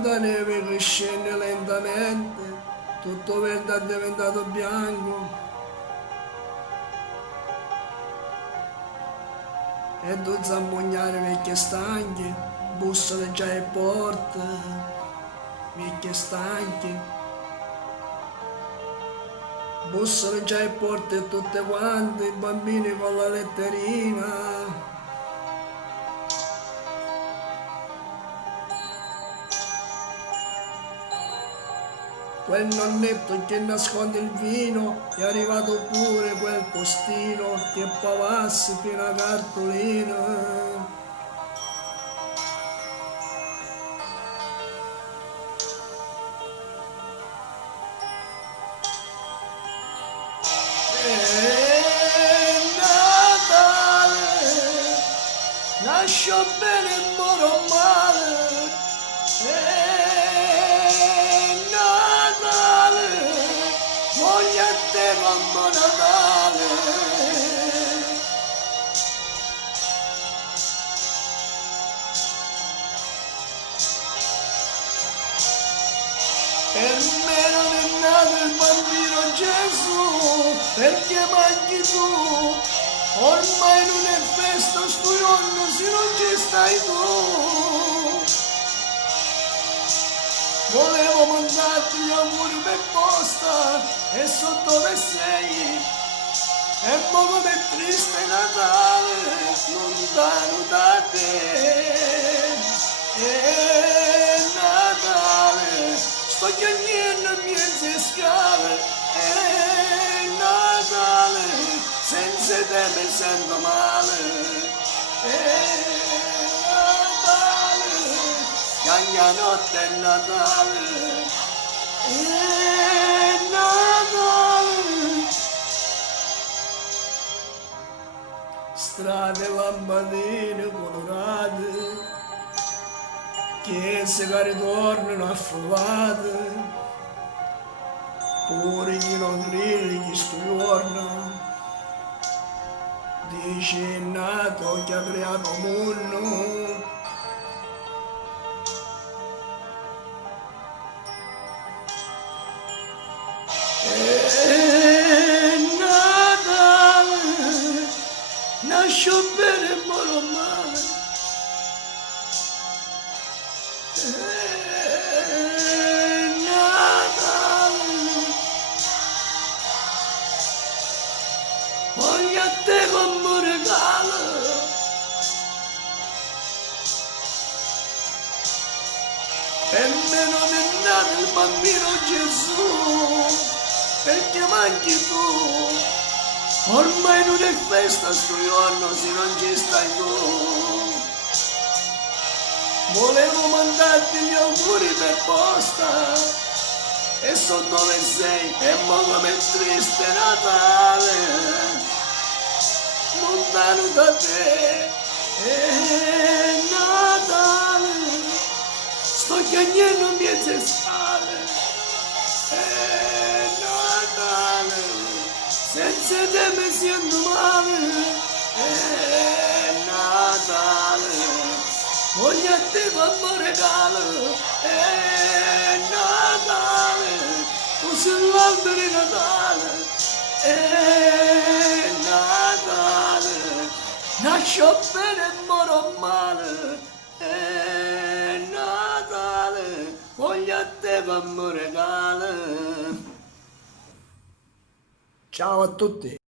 quanta neve che scende lentamente, tutto verde è diventato bianco, e tu zampugnare vecchie stanche, bussole già e porte, vecchie stanche, bussole già e porte tutte quante, i bambini con la letterina. Quel nonnetto che nasconde il vino, è arrivato pure quel postino che pavassi fino a cartolina. Natale, nascio bene e moro male. Natale, voglio a te come Natale. Per me non è nato il bambino Gesù, perché manchi tu. Ormai non è festa sto giorno se non ci stai tu. Volevo mandarti gli auguri per posta e so dove sei. E mo come è triste Natale, lontano da te. E Natale, sto chiagnendo in mezzo scale. E Natale, senza te mi sento male. E Natale, cagna notte è Natale. E Natale, strade lampadine colorate, chiese che ritornano affovate, pure chi non grilli chi sto giorno, dice è nato che ha creato mondo. E Natale, nascio bene e moro male. E Natale, voglio a te come regalo. Per me non è nato il bambino Gesù, perché manchi tu. Ormai non è festa sto giorno se non ci stai tu. Volevo mandarti gli auguri per posta e so dove sei e mo come è triste Natale, lontano da te. E Natale, sto chiagnendo mezze scale. E Natale, senza te mi sento male. E Natale, voglio a te come regalo. E Natale, tu sei l'albero di Natale. E Natale, nascio bene e moro male. E Natale, voglio a te come regalo. Ciao a tutti.